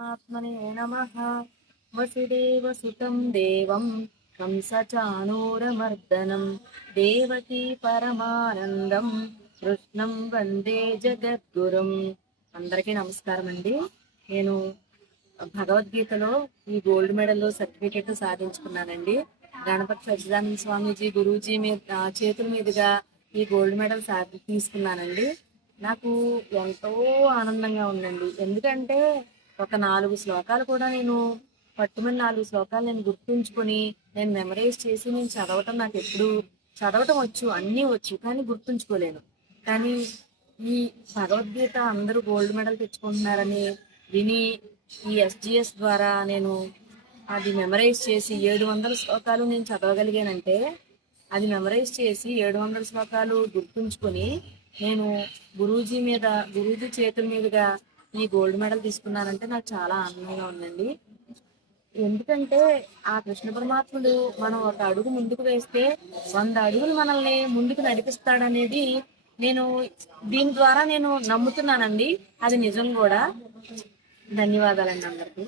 పరమాత్మనే నమః. వసుదేవసుతం దేవం కంసచాణూరమర్దనం దేవకీ పరమానందం కృష్ణం వందే జగద్గురుం. అందరికీ నమస్కారం అండి. నేను భగవద్గీతలో ఈ గోల్డ్ మెడల్ సర్టిఫికెట్ సాధించుకున్నానండి. గణపతి సచ్చిదానంద స్వామీజీ గురూజీ చేతుల మీదుగా ఈ గోల్డ్ మెడల్ తీసుకున్నానండి. నాకు ఎంతో ఆనందంగా ఉందండి. ఎందుకంటే ఒక 4 శ్లోకాలు కూడా నేను పట్టుమని 4 శ్లోకాలు నేను గుర్తుంచుకొని నేను మెమరైజ్ చేసి నేను చదవటం, నాకు ఎప్పుడు చదవటం వచ్చు, అన్నీ వచ్చు, కానీ గుర్తుంచుకోలేను. కానీ ఈ భగవద్గీత అందరూ గోల్డ్ మెడల్ తెచ్చుకుంటున్నారని విని ఈ ఎస్జిఎస్ ద్వారా నేను అది మెమరైజ్ చేసి 700 శ్లోకాలు నేను చదవగలిగానంటే, అది మెమరైజ్ చేసి 700 శ్లోకాలు గుర్తుంచుకొని నేను గురూజీ చేతుల మీదుగా ఈ గోల్డ్ మెడల్ తీసుకున్నానంటే నాకు చాలా ఆనందంగా ఉందండి. ఎందుకంటే ఆ కృష్ణ పరమాత్ముడు మనం ఒక అడుగు ముందుకు వేస్తే 100 అడుగులు మనల్ని ముందుకు నడిపిస్తాడనేది నేను దీని ద్వారా నేను నమ్ముతున్నానండి. అది నిజం కూడా. ధన్యవాదాలండి అందరికీ.